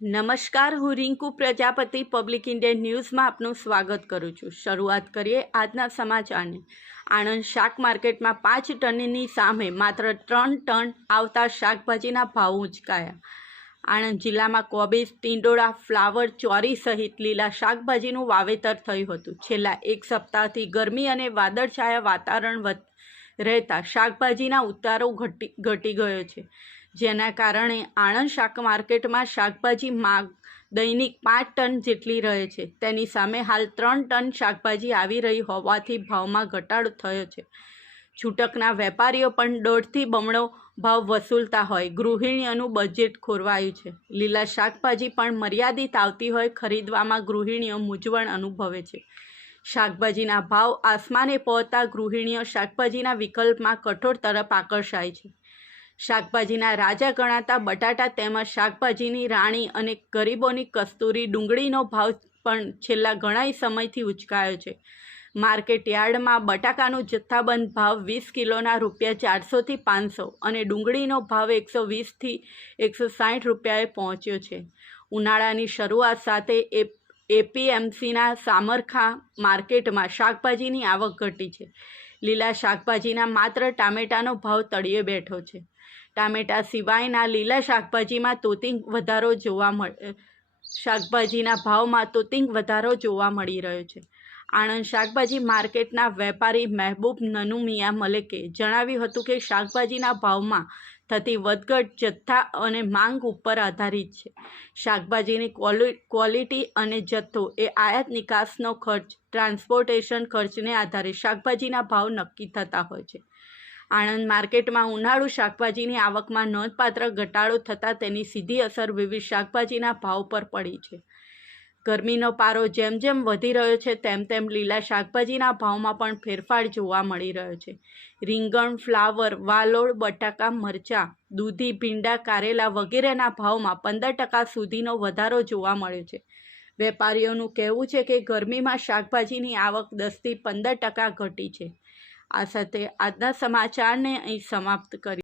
નમસ્કાર, હું Rinku Prajapati public Indian ન્યૂઝમાં આપનું સ્વાગત કરું છું। શરૂઆત કરીએ આજના સમાચારની। આણંદ શાક માર્કેટમાં 5 ટનની સામે માત્ર 3 ટન આવતા શાકભાજીના ભાવ ઊંચકાયા। આણંદ જિલ્લામાં કોબીજ, ટીંડોળા, ફ્લાવર, ચોરી સહિત લીલા શાકભાજીનું વાવેતર થયું હતું। છેલ્લા એક સપ્તાહથી ગરમી અને વાદળછાયા વાતાવરણ રહેતા શાકભાજીના ઉતારો ઘટી ગયો છે, જેના કારણે આણંદ શાક માર્કેટમાં શાકભાજી માંગ દૈનિક 5 ટન જેટલી રહે છે। તેની સામે હાલ 3 ટન શાકભાજી આવી રહી હોવાથી ભાવમાં ઘટાડો થયો છે। છૂટકના વેપારીઓ પણ 1.5 થી બમણો ભાવ વસૂલતા હોય ગૃહિણીઓનું બજેટ ખોરવાયું છે। લીલા શાકભાજી પણ મર્યાદિત આવતી હોય ખરીદવામાં ગૃહિણીઓ મૂંઝવણ અનુભવે છે। શાકભાજીના ભાવ આસમાને પહોંચતા ગૃહિણીઓ શાકભાજીના વિકલ્પમાં કઠોળ તરફ આકર્ષાય છે। શાકભાજીના રાજા ગણાતા બટાટા તેમજ શાકભાજીની રાણી અને ગરીબોની કસ્તુરી ડુંગળીનો ભાવ પણ છેલ્લા ઘણા સમયથી ઉંચકાયો છે। માર્કેટ યાર્ડમાં બટાકાનો જથ્થાબંધ ભાવ 20 કિલોના ₹400 થી 500 અને ડુંગળીનો ભાવ 120 થી 160 રૂપિયાએ પહોંચ્યો છે। ઉનાળાની શરૂઆત સાથે એપીએમસીના સામરખા માર્કેટમાં શાકભાજીની આવક ઘટી છે। લીલા શાકભાજીના માત્ર ટામેટાનો ભાવ તળિયે બેઠો છે। ટામેટા સિવાયના લીલા શાકભાજીમાં ભાવમાં તોતિંગ વધારો જોવા મળી રહ્યો છે। આણંદ શાકભાજી માર્કેટના વેપારી મહેબૂબ નનુમિયા મલેકે જણાવ્યું હતું કે શાકભાજીના ભાવમાં થતી વધઘટ જથ્થા અને માંગ ઉપર આધારિત છે। શાકભાજીની ક્વોલિટી અને જથ્થો એ આયાત નિકાસનો ખર્ચ, ટ્રાન્સપોર્ટેશન ખર્ચને આધારે શાકભાજીના ભાવ નક્કી થતા હોય છે। આણંદ માર્કેટમાં ઉનાળુ શાકભાજીની આવકમાં નોંધપાત્ર ઘટાડો થતાં તેની સીધી અસર વિવિધ શાકભાજીના ભાવ પર પડી છે। ગરમીનો પારો જેમ જેમ વધી રહ્યો છે તેમ લીલા શાકભાજીના ભાવમાં પણ ફેરફાર જોવા મળી રહ્યો છે। રીંગણ, ફ્લાવર, વાલોળ, બટાકા, મરચાં, દૂધી, ભીંડા, કારેલા વગેરેના ભાવમાં 15% સુધીનો વધારો જોવા મળ્યો છે। વેપારીઓનું કહેવું છે કે ગરમીમાં શાકભાજીની આવક 10 થી 15% ઘટી છે। આ સાથે આજના સમાચારને અહીં સમાપ્ત કરી।